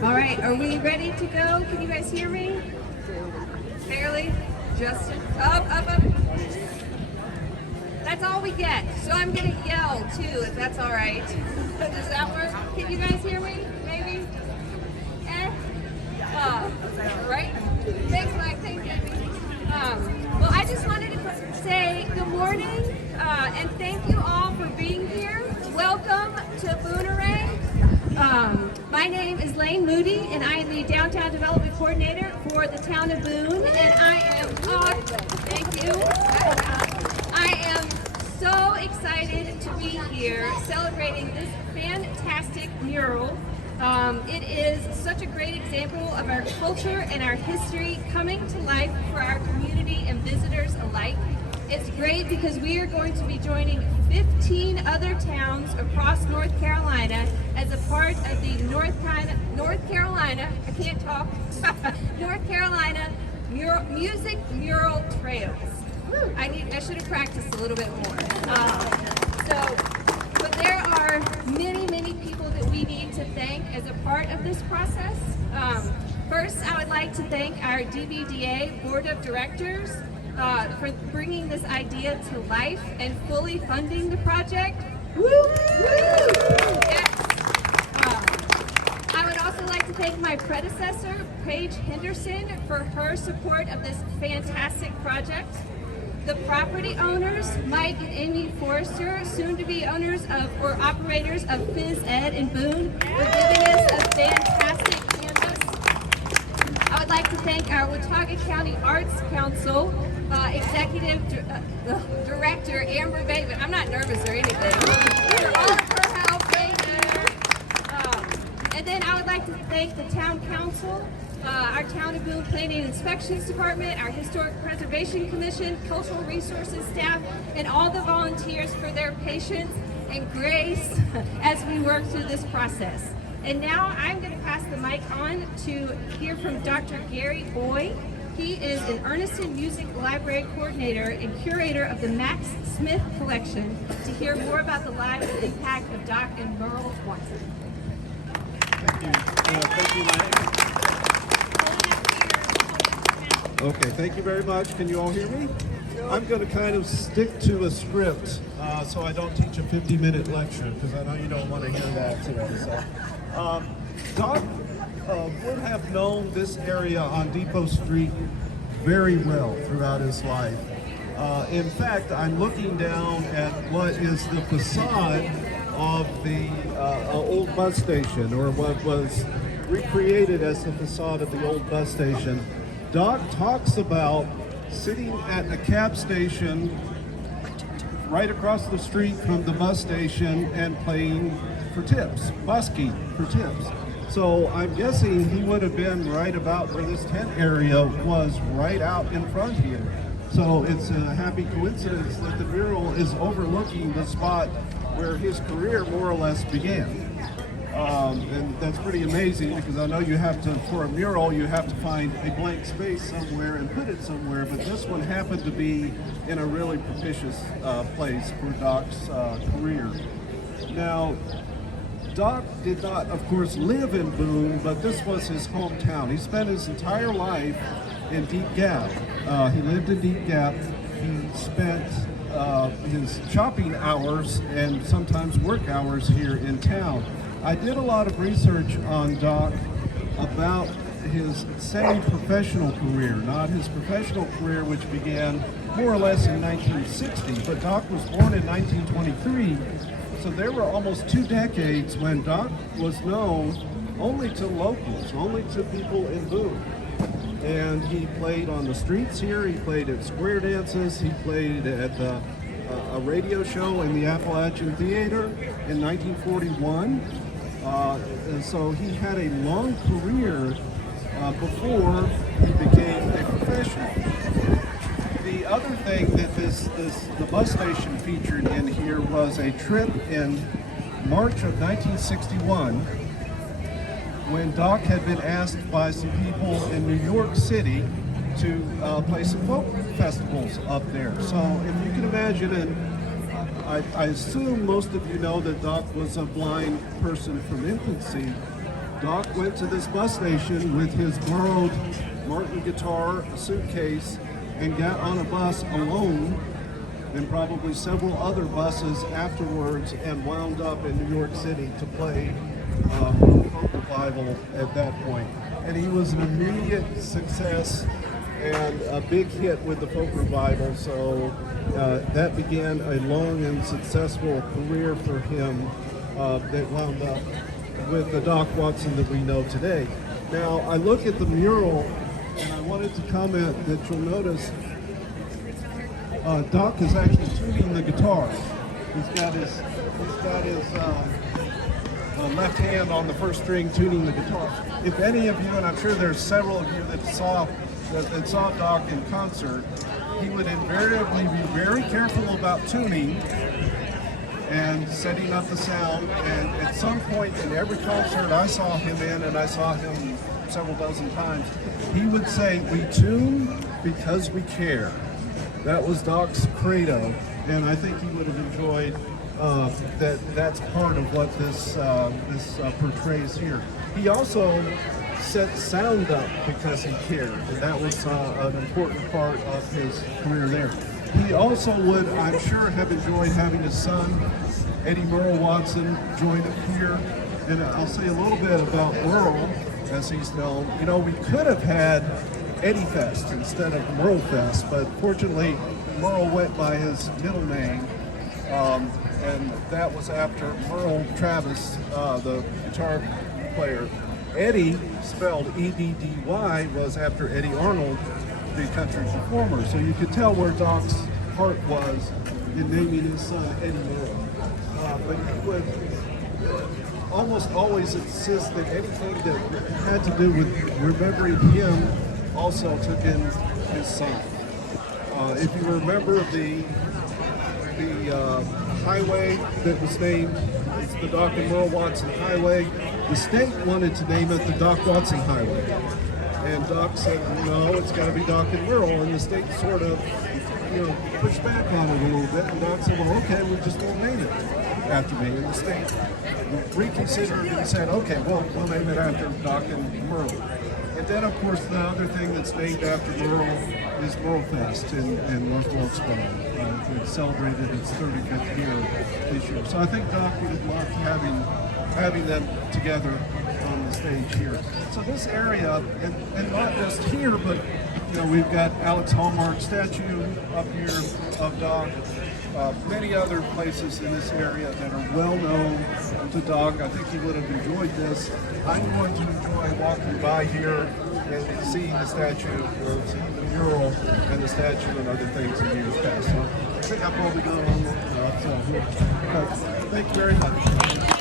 All right, are we ready to go? Can you guys hear me? Barely? Justin? Up. That's all we get. So I'm gonna yell too, if that's all right. Does that work? Can you guys hear me? Maybe? Right? Thanks, Mike. Thank you. Well, I just wanted to say good morning and thank you all for being here. Welcome to Boonerang. My name is Lane Moody, and I am the Downtown Development Coordinator for the town of Boone. And I am, thank you. I am so excited to be here celebrating this fantastic mural. It is such a great example of our culture and our history coming to life for our community and visitors alike. It's great because we are going to be joining 15 other towns across North Carolina as a part of the North Carolina, I can't talk, North Carolina Music Mural Trails. I should have practiced a little bit more. But there are many people that we need to thank as a part of this process. First, I would like to thank our DBDA Board of Directors for bringing this idea to life and fully funding the project. Woo! Yes. I would also like to thank my predecessor, Paige Henderson, for her support of this fantastic project. The property owners, Mike and Amy Forrester, soon-to-be owners of or operators of Phys Ed in Boone, for giving us a fantastic canvas. I would like to thank our Watauga County Arts Council Executive Director, Amber Bateman. I'm not nervous or anything. For all of her help, thank you. And then I would like to thank the Town Council, our Town of Boone Planning and Inspections Department, our Historic Preservation Commission, Cultural Resources staff, and all the volunteers for their patience and grace as we work through this process. And now I'm going to pass the mic on to hear from Dr. Gary Boy. He is an Earneston Music Library Coordinator and Curator of the Max Smith Collection to hear more about the lives and impact of Doc and Merle Watson. Thank you. Thank you, Lane. Okay, thank you very much. Can you all hear me? I'm going to kind of stick to a script so I don't teach a 50-minute lecture, because I know you don't want to hear that today. So, Doc would have known this area on Depot Street very well throughout his life. In fact, I'm looking down at what is the facade of the old bus station, or what was recreated as the facade of the old bus station. Doc talks about sitting at a cab station right across the street from the bus station and playing for tips, busking for tips. So I'm guessing he would have been right about where this tent area was, right out in front here. So it's a happy coincidence that the mural is overlooking the spot where his career more or less began. And that's pretty amazing, because I know you have to, for a mural, you have to find a blank space somewhere and put it somewhere, but this one happened to be in a really propitious place for Doc's career. Now, Doc did not, of course, live in Boone, but this was his hometown. He spent his entire life in Deep Gap. He lived in Deep Gap. He spent his shopping hours and sometimes work hours here in town. I did a lot of research on Doc about his semi-professional career, not his professional career, which began more or less in 1960, but Doc was born in 1923, so there were almost 2 decades when Doc was known only to locals, only to people in Boone. And he played on the streets here, he played at square dances, he played at a radio show in the Appalachian Theater in 1941. And so he had a long career before he became a professional. The other thing that the bus station featured in here was a trip in March of 1961 when Doc had been asked by some people in New York City to play some folk festivals up there. So if you can imagine, and I assume most of you know that Doc was a blind person from infancy, Doc went to this bus station with his borrowed Martin guitar, a suitcase, and got on a bus alone, and probably several other buses afterwards, and wound up in New York City to play folk revival at that point. And he was an immediate success and a big hit with the folk revival, so that began a long and successful career for him that wound up with the Doc Watson that we know today. Now, I look at the mural, and I wanted to comment that you'll notice Doc is actually tuning the guitar. He's got his left hand on the first string tuning the guitar. If any of you, and I'm sure there's several of you that saw Doc in concert, he would invariably be very careful about tuning and setting up the sound. And at some point in every concert I saw him in, and I saw him several dozen times, he would say, "We tune because we care." That was Doc's credo, and I think he would have enjoyed that's part of what this portrays here. He also set sound up because he cared, and that was an important part of his career there. He also would, I'm sure, have enjoyed having his son, Eddie Merle Watson, join up here. And I'll say a little bit about Mural, as he's known. You know, we could have had Eddie Fest instead of Merle Fest, but fortunately, Merle went by his middle name, and that was after Merle Travis, the guitar player. Eddie, spelled E-D-D-Y, was after Eddie Arnold, the country performer. So you could tell where Doc's heart was in naming his son Eddie Merle. But he would almost always insist that anything that had to do with remembering him also took in his son. If you remember the highway that was named, it's the Doc and Merle Watson Highway. The state wanted to name it the Doc Watson Highway. And Doc said, no, it's got to be Doc and Merle. And the state sort of, pushed back on it a little bit. And Doc said, well, okay, we just won't name it after me. And the state reconsidered and said, okay, well, we'll name it after Doc and Merle. And then, of course, the other thing that's named after Mural is Mural Fest in North Wilkesboro. It celebrated its 35th year this year. So I think Doc would have loved having them together on the stage here. So this area, and not just here, but we've got Alex Hallmark's statue up here of Doc. Many other places in this area that are well known to Doc. I think he would have enjoyed this. I'm going to enjoy walking by here and seeing the statue, or seeing the mural and the statue and other things in years past. So I think I've probably gone on enough. So, thank you very much.